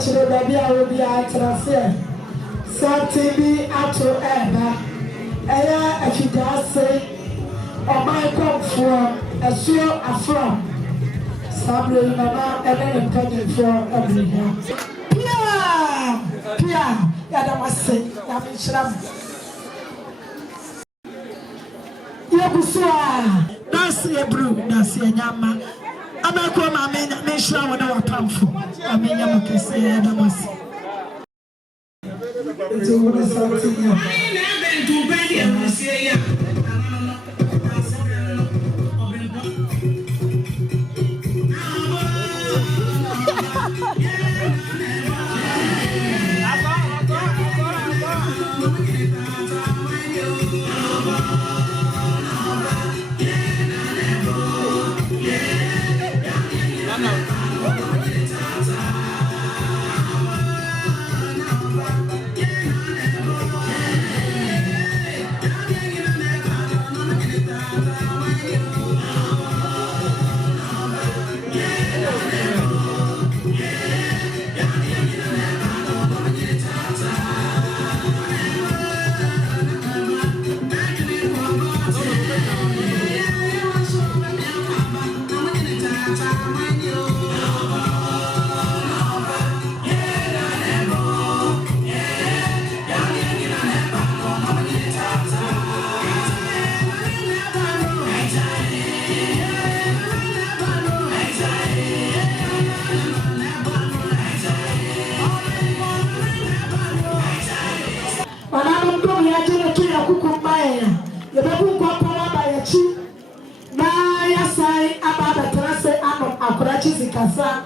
chire baby a will be at Rasia. Something be at to Eba. Aya, if you dare say, or my come from a sure from. Sabri, Mama, and then coming from every year. Pia, Yadamase, Yamin Shram. Yabusua, Nancy a brew, Nancy a Yama. I'm not going to make sure I know a pamphlet. I mean, I'm going to say, Yadamase. It's over something. I have been to bed and say, Kasa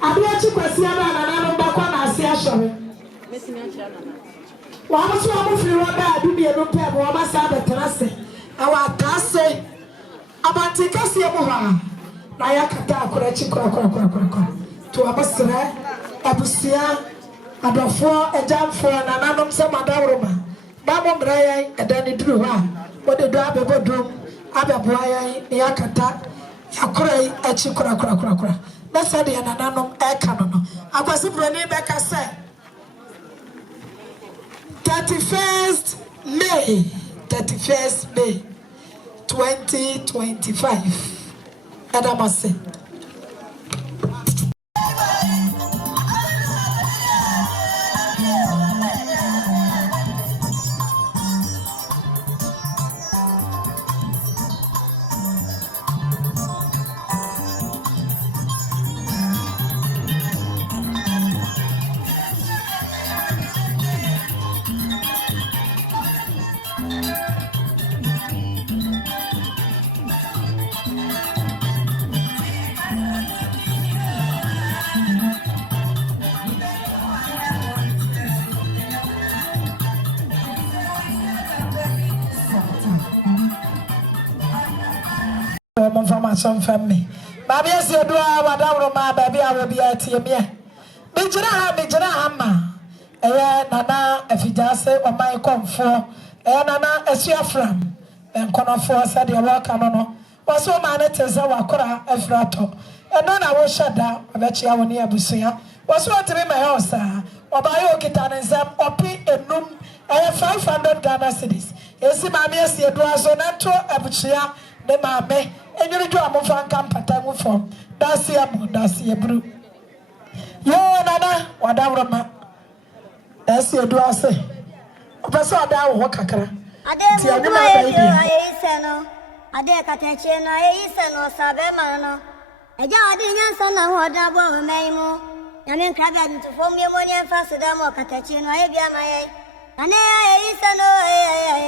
abiachi kwasi aba na no bakwa na ase ahore mesimi achana wa mo so amofiri wa ba adu bi eno pe wa ba sa betrase awa kase abati kase mo ha na yakata akorachi kora to abasra abusia adofo ejamfo na nanom se madawroma ba mo mrayan edani duru ha mo de do abebodum abeboa yan yakata yakora achi kora that's how they are nanom ekanono akwasi broni beka say 31st May 2025 adamase information from me. Baby, as you do, I don't know, baby, I will be at you. Bijana Hamma. Nana, if you just say, or my come for, Nana, as you are from, and Connor for said your work, I don't know. Was so man, it is our Cora, Efrato. And then I will shut down, I bet you are near Busia. Was what to be my house, or buy your guitar and some, or pay a room, I have 500 Ghana cities. You see, my dear, see a drawer, not to Abusia. The mammy, and you do a move and come pattern from. That's your brew. Yo, Nana, whatever. That's your do I say. A person down walk a car. I dare no, I dare catch no Sabemano. A jardin son of what double Mamo. I mean, Cabin to form your money and faster than more catachino, I be my. And I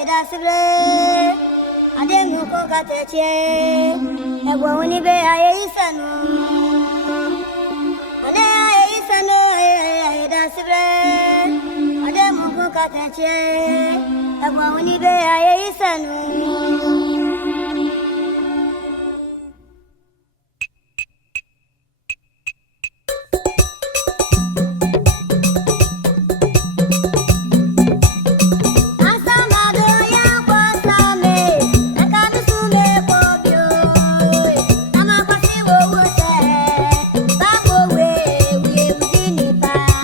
that's a I didn't know that I won't be a son. And I that's a bread. I didn't know that I won't be a son. Bye.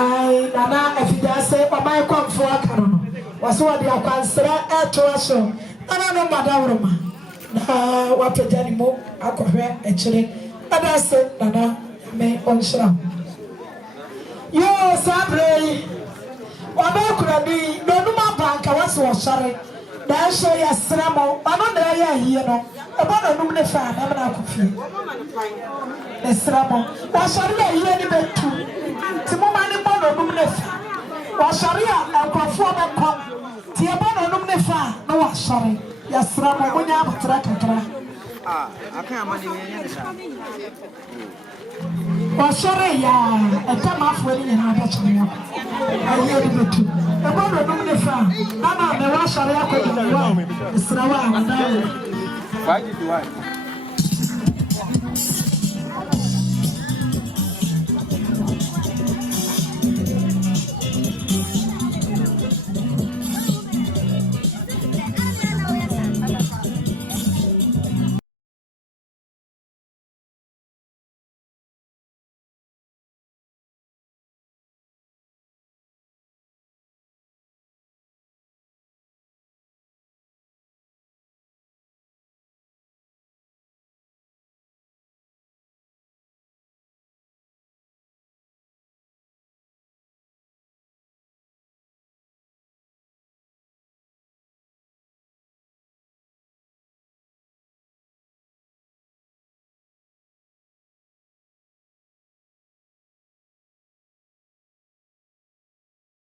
Ai nana afidase ɔman kɔmfo aka no wɔso wɔde akwansra ɛto aso nana no madawroma na wapagya ne mu akɔhwɛ akyire ɛdase nana me ɔnhyira yo sabre ɔbɛkurani n'onum abanka wɔso wɔhyɛre na ɛhyɛ yɛ sramo ɔno na ɛyɛ ahie no ɛbɔ n'onum ne fa na ɛmɛ akɔfie ne sramo wɔhyɛre na ahie ne bɛtu ti mo ma ne bɔ n'onum ne fa wɔhyɛre a nkurɔfoɔ bɛkɔ ti ɛbɔ n'onum ne fa na wɔhyɛre yɛ sramo mo nya abotire kakra wɔhyɛre yɛ ɛtɛmafoɔ ne nyinaa bɛkyerɛ yɛ ahie ne bɛtu ɛbɔ n'onum ne fa na na wɔhyɛre akɔdi ne wa esrawa a wɔda